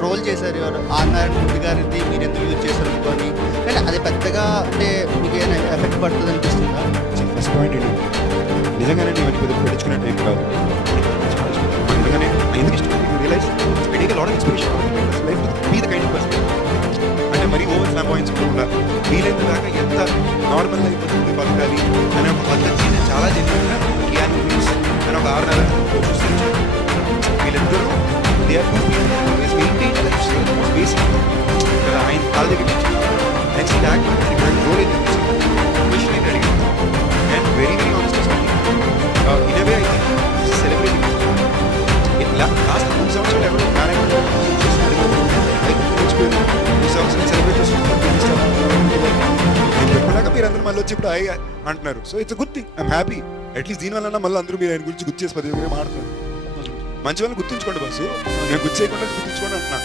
Troll చేశారు ఎవరు ఆర్నారాయణ మూర్తి గారిది మీరు ఎందుకు యూజ్ చేశారు అనుకోని. కానీ అది పెద్దగా అంటే మీకు ఏమైనా ఎఫెక్ట్ పడుతుంది అనిపిస్తుందా? ఫస్ట్ పాయింట్ ఏంటి, నిజంగానే నేను పెద్ద పెట్టించుకునే టైప్ కాదు. చాలా ఇష్టం. నిజంగానే ఎందుకు ఇష్టం realize take lot of inspiration life be the kind of person. అంటే మరీ ఓవర్ ఫ్లాంబాయన్స్ కూడా వీలైన దాకా ఎంత నార్మల్ లైఫ్ వస్తుంది బతకాలి అనే ఒక పద్ధతి నేను చాలా జెన్యున్గా కియాను రీవ్స్ అని ఒక 6 నెలలు చూస్తాను. వీళ్ళిద్దరూ they are always maintain life style basic కదా. ఆయన కాళ్ళ దగ్గర నుంచి నెక్స్ట్ యాక్ట్ రోల్ అయితే క్వశ్చన్ అయితే అడిగాను and very very honest in a way I think celebrating ఇలా లాస్ట్ 3 సంవత్సరాలు ఎవరు నారాయణ సెలబ్రేట్ చేస్తున్నాను. మీరు అందరూ మళ్ళీ వచ్చి ఇప్పుడు అంటున్నారు. So it's good thing. I'm happy. At least దీనివల్ల మళ్ళీ అందరూ మీరు ఆయన గురించి గుర్తు చేసి 10 మాట్లాడుతున్నారు. మంచి వాళ్ళని గుర్తుంచుకోండి బస్సు, నేను గుర్తు చేయకుండా గుర్తుంచుకోండి అంటున్నా.